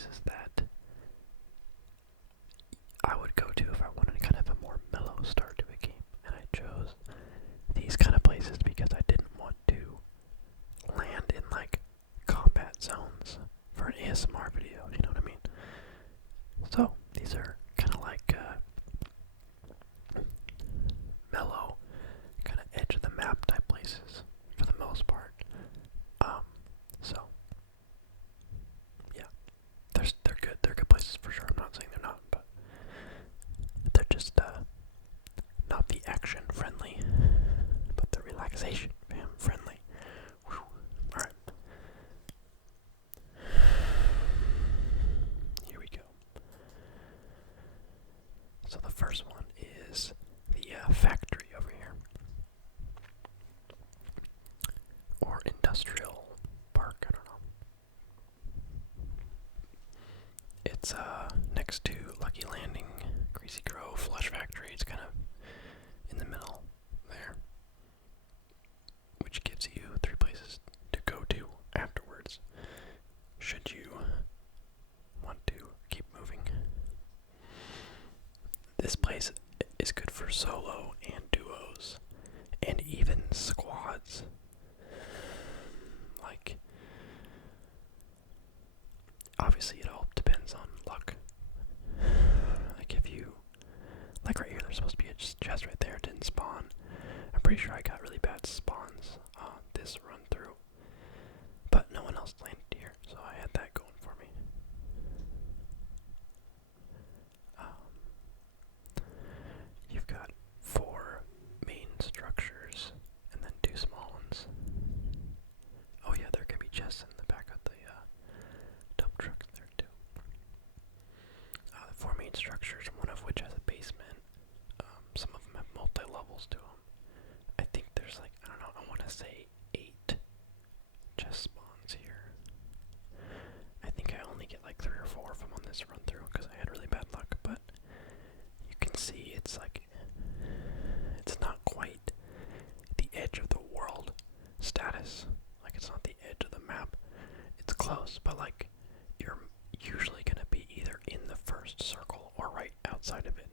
places that I would go to if I wanted kind of a more mellow start to a game. And I chose these kind of places because I didn't want to land in like combat zones for an ASMR video, you know what I mean? So these are kind of like mellow, kind of edge of the map type places for the most part. So yeah, they're good. They're good places for sure. I'm not saying they're not, but they're just not the action friendly, but the relaxation fam friendly. Whew. All right, here we go. So the first one is the factory over here, or industrial park. I don't know. It's next to Lucky Landing, Greasy Grove, Flush Factory. It's kind of in the middle there, which gives you 3 places to go to afterwards, should you want to keep moving. This place is good for solo and duos, and even squads. Like, obviously it all depends on luck. Like if you, like right here, there's supposed to be a chest right there, it didn't spawn. I'm pretty sure I got really bad spawns on this run through, but no one else landed here, so I had that going for me. You've got 4 main structures and then 2 small ones. Oh yeah, there can be chests in the back of the dump truck there too. The 4 main structures, one of which has a basement. Some of them have multi-levels to them. I think there's like, I don't know, I want to say 8 chest spawns here. I think I only get like 3 or 4 of them on this run through because I had really bad luck, but you can see it's like, it's not quite the edge of the world status. Like it's not the edge of the map. It's close, but like you're usually going to be either in the first circle or right outside of it.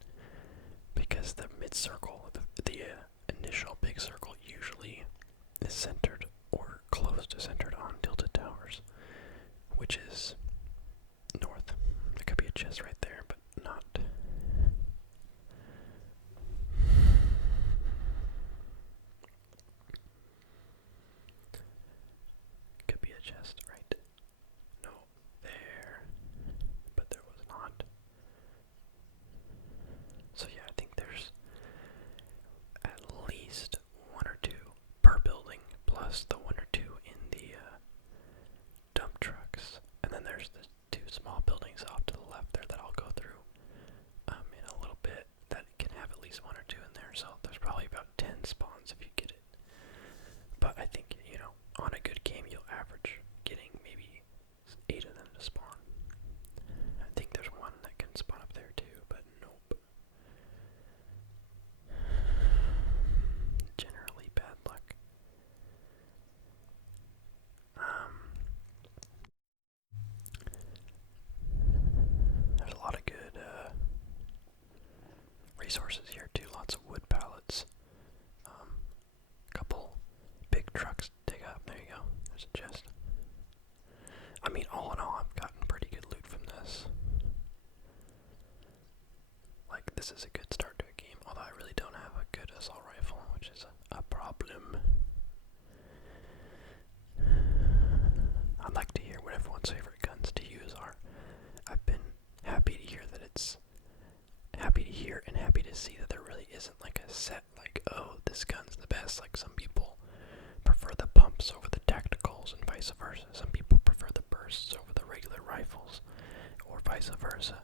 Because the mid-circle, the initial big circle usually is centered or close to centered on Tilted Towers, which is north. There could be a chest right there, but not. Could be a chest right. No, there. But there was not. So yeah, I think there's at least 1 or 2 per building, plus the 1 or 2 in the dump trucks. And then there's the 2 small buildings off to the left there that I'll go through in a little bit that can have at least 1 or 2 in there. So there's probably about 10 spawns if you get it. But I think, you know, on a good game you'll average getting maybe 8 of them to spawn. I think there's 1 that can spawn up there too, but nope. Generally bad luck. There's a lot of good resources here too. Lots of wood pallets. Couple big trucks to dig up. There you go. There's a chest. I mean, all in all, I've gotten pretty good loot from this. Like, this is a good start to a game, although I really don't have a good assault rifle, which is a problem. I'd like to hear what everyone's favorite guns to use are. I've been happy to hear that it's happy to hear and happy to see that there really isn't like a set, like, oh, this gun's the best. Like, some people prefer the pumps over the tacticals and vice versa. Some people prefer the bursts over the regular rifles, or vice versa.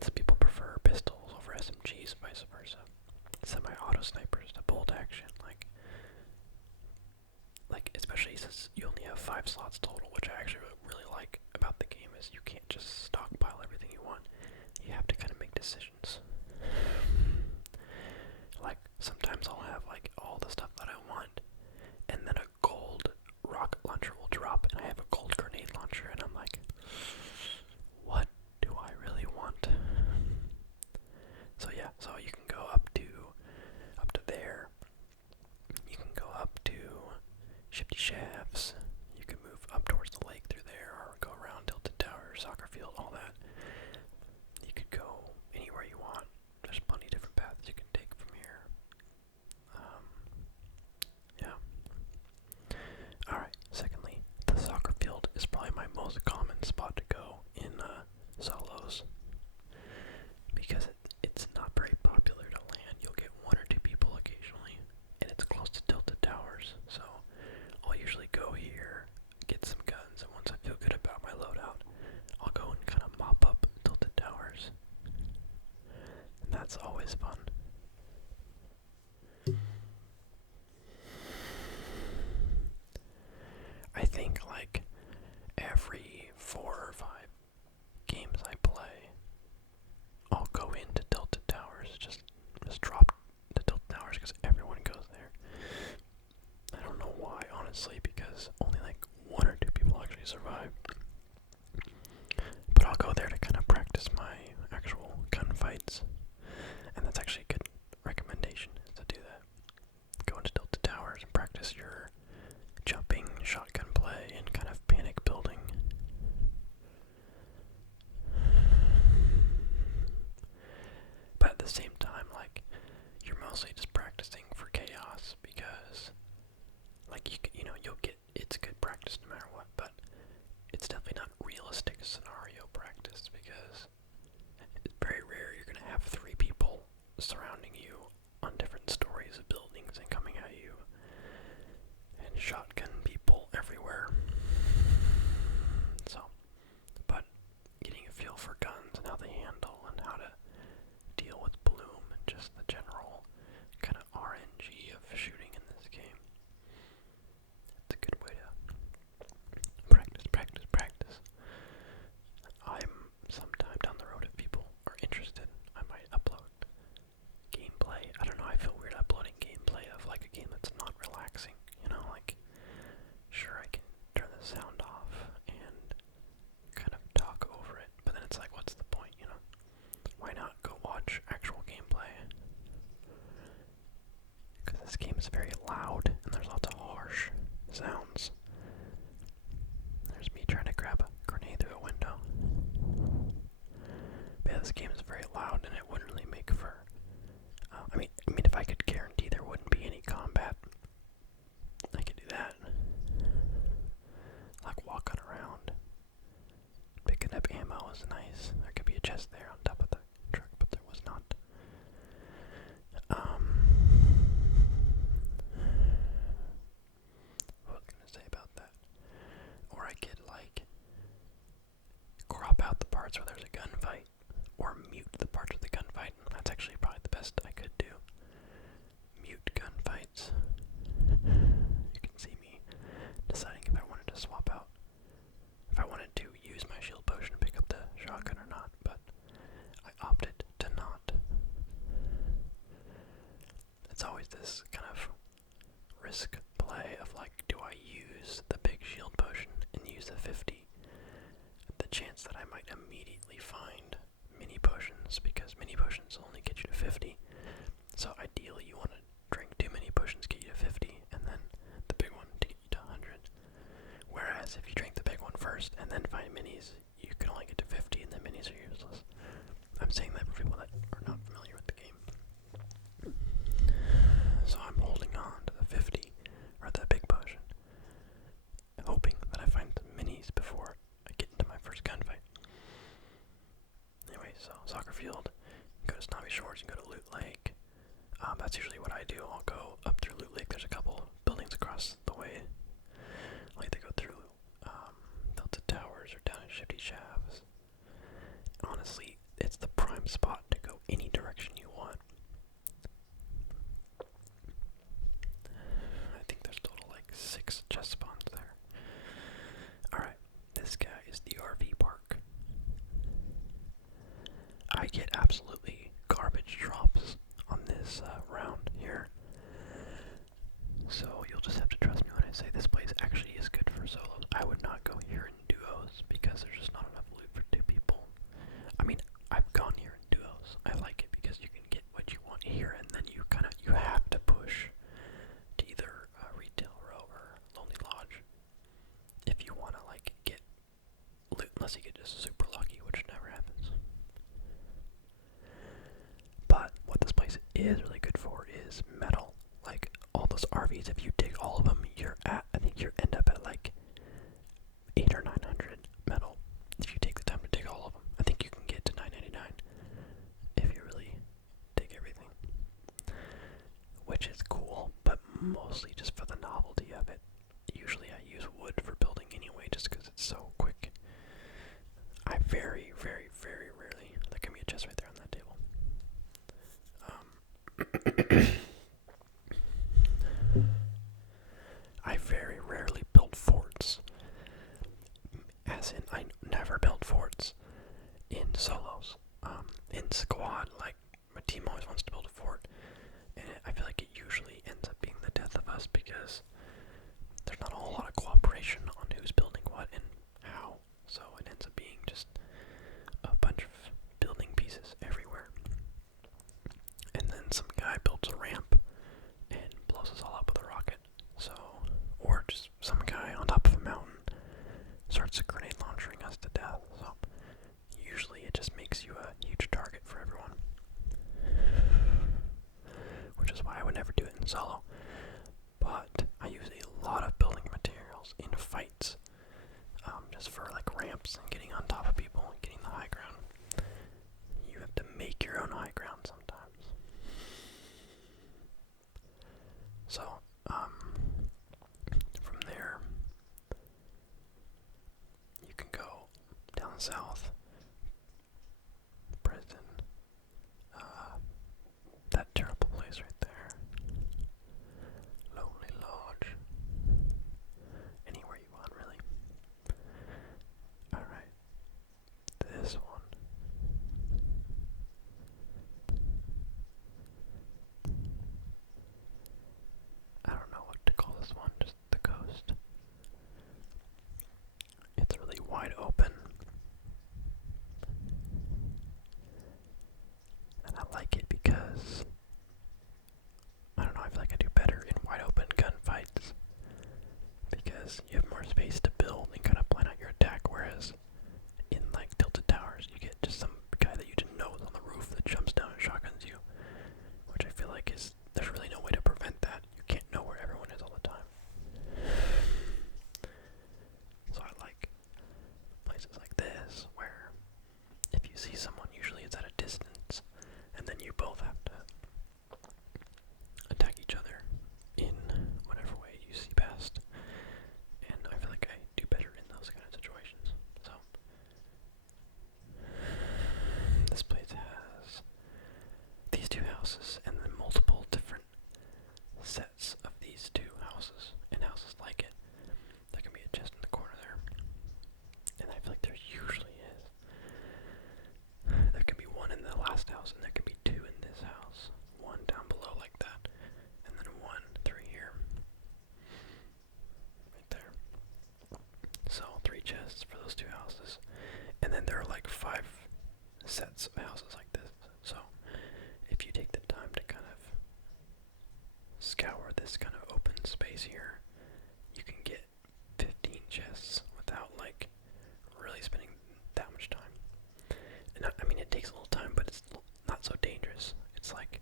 Some people prefer pistols over SMGs, vice versa. Semi-auto snipers to bolt action, like especially since you only have 5 slots total, which I actually really like about the game is you can't just stockpile everything you want. You have to kind of make decisions. Like sometimes I'll have like all the stuff that I want, and then a gold rocket launcher will drop, and I have a gold grenade launcher, and I'm like, That's always fun. I think like every 4 or 5 games I play, I'll go into Tilted Towers, just drop the Tilted Towers because everyone goes there. I don't know why, honestly, because only like 1 or 2 people actually survive. But I'll go there to kind of practice my actual gunfights, and that's actually a good recommendation, is to do that. Go into Tilted Towers and practice your jumping, shotgun play, and kind of panic building. But at the same time, like, you're mostly just practicing for chaos because, like, you'll get, it's good practice no matter what, but it's definitely not realistic scenario practice because it's very rare you're going to have 3 people surrounding you on different stories of buildings and coming at you, and shotgun people everywhere. So, but getting a feel for guns and how they handle and how to deal with bloom and just the general kind of RNG of shooting in this game, it's a good way to practice. I'm sometime down the road, if people are interested, I might upload gameplay. I don't know, I feel weird uploading gameplay of like a game that's not relaxing, like, sure, I can turn the sound off and kind of talk over it, but then it's like, what's the point, Why not go watch actual gameplay? Because this game is very loud, and there's lots of harsh sounds. There's me trying to grab a grenade through a window. But yeah, this game is very loud, and it wouldn't really make for... I mean, if I could guarantee there wouldn't be any combat, I could do that. Like walking around, picking up ammo is nice. There could be a chest there on top of the truck, but there was not. What was I gonna say about that? Or I could like crop out the parts where there's a gunfight, or mute the parts of the gunfight. That's actually probably the best I could do. Mute gunfights. You can see me deciding if I wanted to swap out, if I wanted to use my shield potion to pick up the shotgun or not, but I opted to not. It's always this kind of risk play of like, do I use the big shield potion and use the 50? The chance that I might immediately find mini potions, because mini potions only get you to 50. So ideally you want to drink 2 mini potions, get you to 50, and then the big one to get you to 100. Whereas if you drink the big one first and then find minis, you can only get to 50 and the minis are useless. I'm saying that for people that are not familiar with the game. So I'm holding on to the 50, or the big potion, hoping that I find the minis before I get into my first gunfight. Anyway, so soccer field, go to Snobby Shores and go to Loot Lake. That's usually what I do. I'll go up through Loot Lake. There's a couple buildings across the way. I like to go through Tilted Towers or down in Shifty Shafts. Honestly, it's the prime spot to go any direction you want. I think there's total like 6 chest spawns there. Alright, this guy is the RV park. I get absolutely garbage drops on this round here. So you'll just have to trust me when I say this place actually is good for solos. I would not go here in duos because there's just not enough loot for 2 people. I mean, I've gone here in duos. I like it because you can get what you want here, and then you have to push to either Retail Row or Lonely Lodge if you want to like get loot, unless you get just super lucky, which never happens. But what this place is really good for is metal. Like all those RVs, if you dig all of them, I think you end up at like 800 or 900 metal. If you take the time to dig all of them, I think you can get to 999 if you really dig everything. Which is cool, but mostly just for the novelty of it. Usually I use wood for building anyway, just because it's so quick. I very, very, very rarely, there can be a chest right there on that table. listen, I never build forts in solos. In squad, like, my team always wants to build a fort, and I feel like it usually ends up being the death of us because there's not a whole lot of cooperation on who's building what and how, so it ends up being just a bunch of building pieces everywhere. And then some guy builds a ramp and blows us all up with a rocket. So, or just some guy on top of a mountain starts grenade launching us to death. So, usually it just makes you a huge target for everyone. Which is why I would never do it in solo. But I use a lot of building materials in fights. Just for like ramps and getting on top of people and getting the high ground. You have to make your own high ground sometimes. So, from there, you can go down south, Preston, that terrible place right there, Lonely Lodge, anywhere you want really. Alright, this one. I don't know what to call this one, just the coast. It's really wide open. And I like it because, I don't know, I feel like I do better in wide open gunfights. Because you have more space to build and kind of plan out your attack, whereas in like tilted towers, you get just some guy that you didn't know was on the roof that jumps down and shotguns you. Which I feel like there's really no way to prevent that. You can't know where everyone is all the time. So I like places like this, where if you see someone, usually it's at a distance, and then you both have to attack each other in whatever way you see best. And I feel like I do better in those kind of situations. So, this place has these two houses and then multiple different sets of these two houses and houses like it. There can be a chest in the corner there. And I feel like there usually is. There can be one in the last house and there can be two in this house. One down below like that. And then one through here. Right there. So 3 chests for those 2 houses. And then there are like 5 sets of houses like this. So if you take the time to kind of scour this kind of open space here, you can get 15 chests without like really spending that much time. And I mean, it takes a little time, but it's not so dangerous. It's like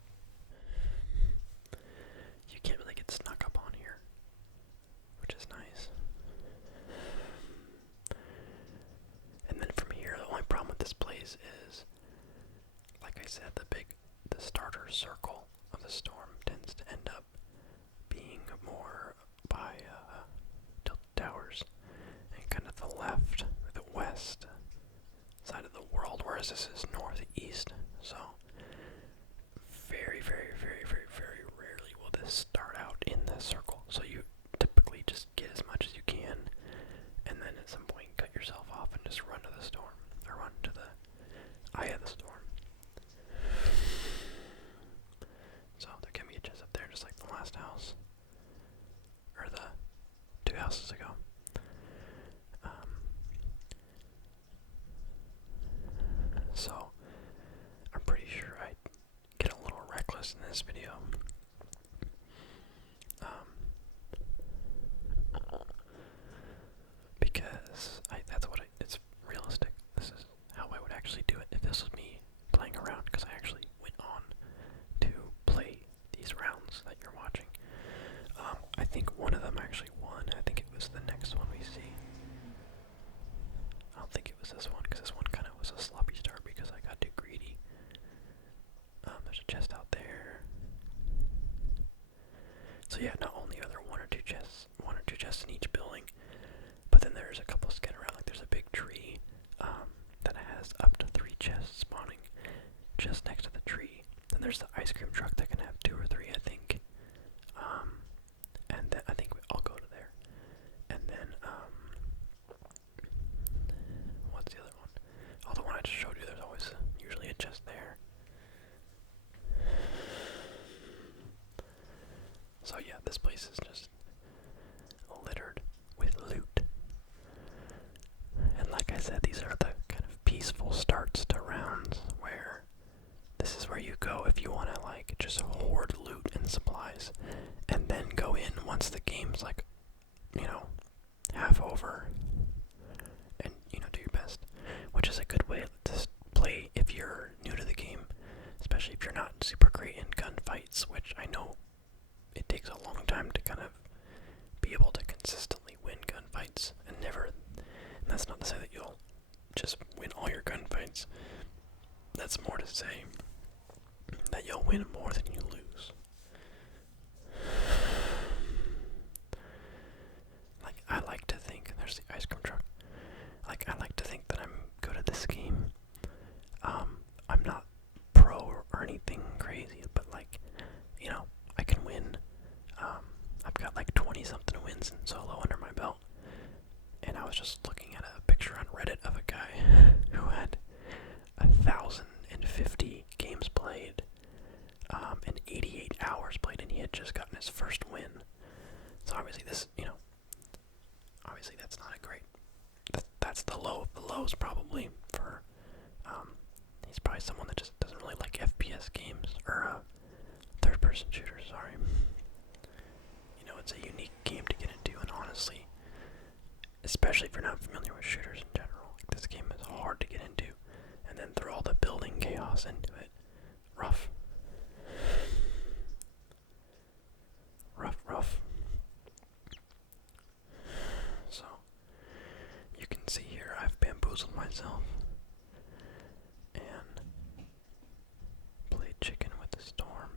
you can't really get snuck up on here, which is nice. And then from here, the only problem with this place is, like I said, the starter circle of the storm tends to end up being more by tilted towers and kind of the left, the west side of the world, whereas this is northeast. So very, very, very, very, very rarely will this start out in this circle. So you typically just get as much as you can, and then at some point cut yourself off and just run to the storm, or run to the eye of the storm. So there can be a chest up there, just like the last house, or the 2 houses ago. So I'm pretty sure I get a little reckless in this video. Because it's realistic. This is how I would actually do it if this was me playing around, because I actually went on to play these rounds that you're watching. I think one of them actually won. I think it was the next one we see. I don't think it was this one, because this one kind of was a sloppy start because I got too greedy. There's a chest out there. So yeah, not only are there one or two chests in each building, but then there's a couple scattered around. Like there's a big tree that has up to 3 chests spawning just next to the tree. Then there's the ice cream truck that can have 2 or 3, I think. And then I think I'll go to there. And then said, these are the kind of peaceful starts to rounds where this is where you go if you want to like just hoard loot and supplies, and then go in once the game's like, half over, and do your best, which is a good way to play if you're new to the game, especially if you're not super great in gunfights, which I know it takes a long time to kind of be able to consistently win gunfights, and that's not to say that you'll just win all your gunfights. That's more to say that you'll win more than you lose. Like, I like to think, there's the ice cream truck. Like, I like to think that I'm good at this game. I'm not pro or anything crazy, but like, I can win. I've got like 20 something wins in solo under my belt. And I was just looking at a picture on Reddit of a guy who had 1,050 games played, and 88 hours played, and he had just gotten his first win. So obviously obviously that's not a great, that's the low of the lows probably for, he's probably someone that just doesn't really like FPS games, or third-person shooters, sorry. It's a unique game to get into, and honestly, especially if you're not familiar with shooters in general, like, this game is hard to get into, and then throw all the building chaos into it. Rough. Rough. So, you can see here I've bamboozled myself and played chicken with the storm.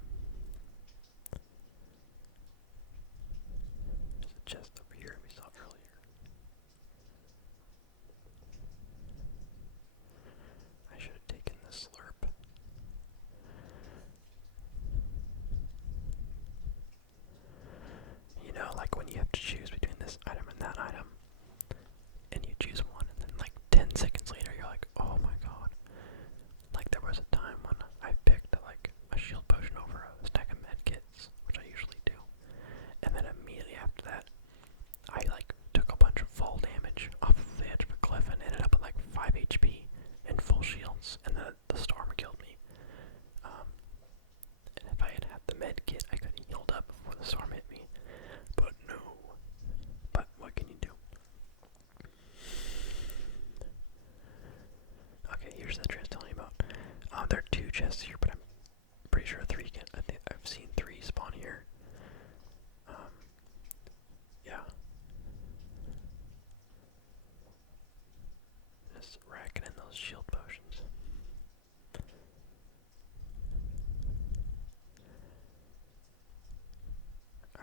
There's a chest over here we saw earlier. I should have taken the slurp. Like when you have to choose between this item and that item, and you choose one, and then like 10 seconds later you're like, oh my god. Like, there was a time when I picked like a shield potion over a stack of med kits, which I usually do, and then immediately after that I like took a bunch of fall damage off of the edge of a cliff and ended up with like 5 HP and full shields, and the storm killed me. And if I had had the med kit, I could have healed up before the storm hit me. But no. But what can you do? Okay, here's the chest telling you about. There are 2 chests here, but I'm pretty sure 3 can. I think I've seen 3 spawn here. Yeah. Just racking in those shield potions.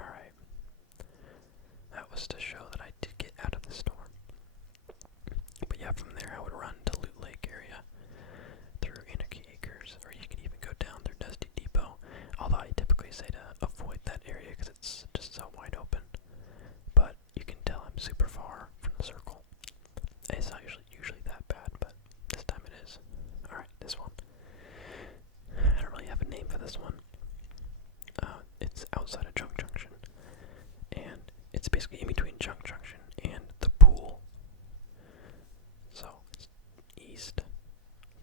Alright. That was to show that I did get out of the storm. But yeah, from there I would run to Loot Lake area through Anarchy Acres, or you can even go down through Dusty Depot. Although I typically say to avoid that area because it's just so wide open. But you can tell I'm super far from the circle. It's not usually that bad, but this time it is. Alright, this one. I don't really have a name for this one. It's outside of Junction, and it's basically in between Junction and the pool. So it's east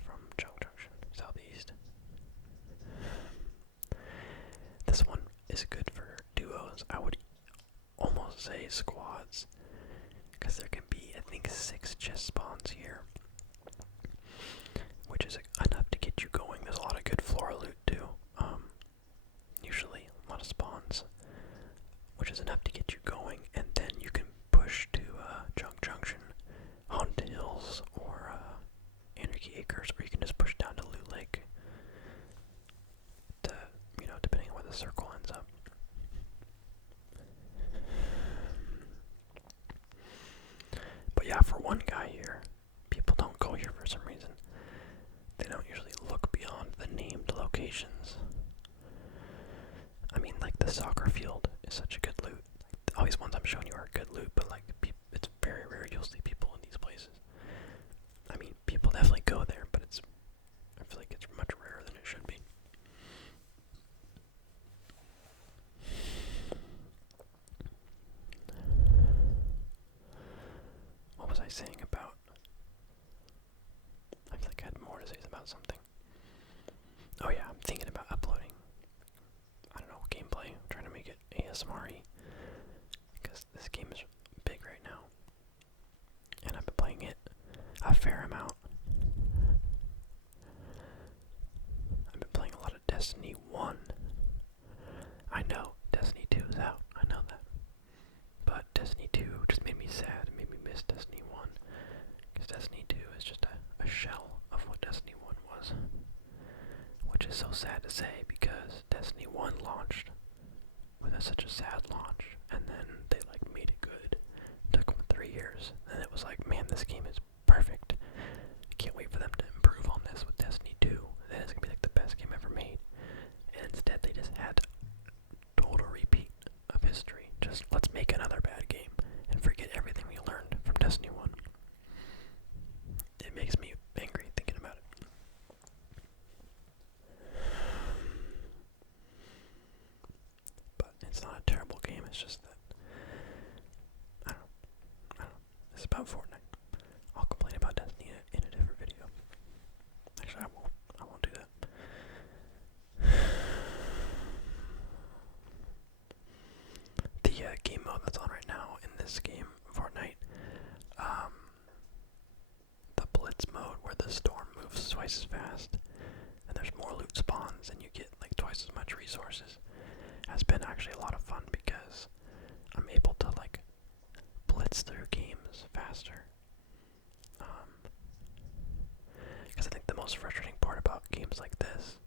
from Junction, southeast. This one is good for duos. I would almost say squads, because there can be, I think, 6 chest spawns here, which is enough to get you going. There's a lot of good floor loot too. Usually a lot of spawns, which is enough to get you going, and then you can push to Junction, Haunted Hills, or Anarchy Acres, or you can just push down to Loot Lake. To, depending on where the circle ends up. But yeah, for one guy here, people don't go here for some reason. They don't usually look beyond the named locations. I mean, like, the soccer field is such a good loot. All these ones I'm showing you are good loot, but like, it's very rare you'll see people in these places. I mean, people definitely go there, but I feel like it's much rarer than it should be. What was I saying about to say about something. Oh yeah, I'm thinking about uploading, I don't know, gameplay. I'm trying to make it ASMR-y, because this game is big right now. And I've been playing it a fair amount. I've been playing a lot of Destiny 1. I know, Destiny 2 is out, I know that. But Destiny 2 just made me sad, it made me miss Destiny 1. Because Destiny 2 is just a shell of what Destiny 1 was. Which is so sad to say, because Destiny 1 launched with such a sad launch, and then they like made it good. It took them 3 years, and it was like, man, this game is perfect. I can't wait for them to improve on this with Destiny 2. Then it's gonna be like the best game ever made. And instead they just had total repeat of history. Just let's make another bad game and forget everything we learned from Destiny 1. It makes me angry thinking about it. But it's not a terrible game, it's just that I don't know. It's about Fortnite. I'll complain about Destiny in a different video. Actually, I won't do that. The game mode that's on right now in this game, Fortnite, the Blitz mode where the storm moves twice as fast and there's more loot spawns and you get like twice as much resources, has been actually a lot of fun because I'm able to like blitz through games faster. Because I think the most frustrating part about games like this,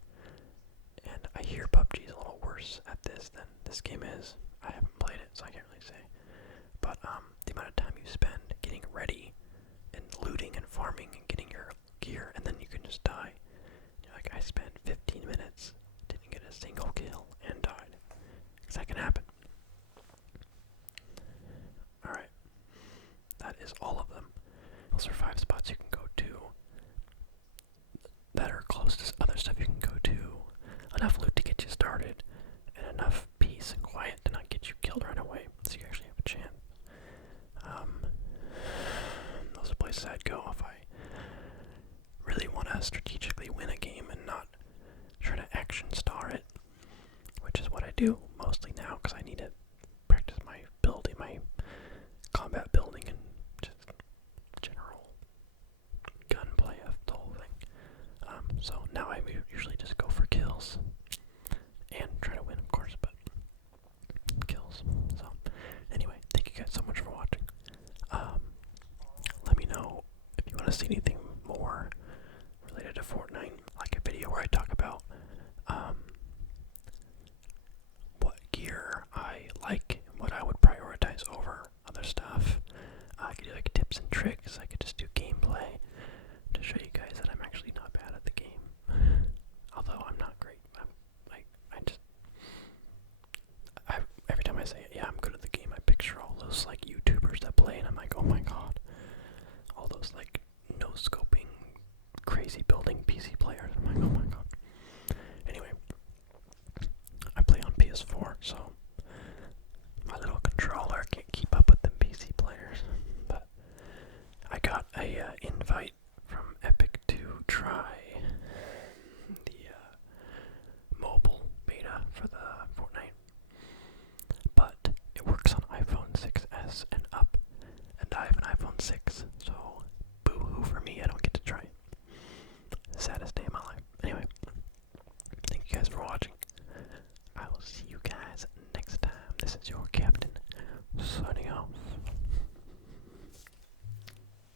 and I hear PUBG is a little worse at this than this game is. I haven't played it, so I can't really say. But the amount of time you spend getting ready and looting and farming and getting your gear, and then you can just die. You know, like I spent 15 minutes, didn't get a single kill, and died. Because that can happen. Alright. That is all of them. Those are 5 spots you can go to that are close to other stuff you can go to. Enough loot to get you started, and enough peace and quiet to not get you killed right away, so you actually have a chance. Those are places I'd go if I really want to strategically win a game and not try to action star it, which is what I do mostly now because I need to practice my building, my combat building, and just general gunplay of the whole thing. So now I usually just go for kills and try to win, of course, but kills. So anyway, thank you guys so much for watching. Let me know if you want to see anything more related to Fortnite, like a video where I talk about what gear I like and what I would prioritize over other stuff. I could do like tips and tricks. I could just do gameplay to show you guys that I'm actually not bad at the game. Although I'm not great. Every time I say, yeah, I'm good at the game, I picture all those like YouTubers that play, and I'm like, oh my god. All those like no-scoping, crazy building PC players. I'm like, oh my god. Anyway, I play on PS4, so my little controller can't keep up with them PC players. But I got a invite from Epic to try the mobile beta for the Fortnite, but it works on iPhone 6s and up, and I have an iPhone 6, so boo-hoo for me, I don't get to try it. Saddest day of my life. Anyway, thank you guys for watching. I will see you guys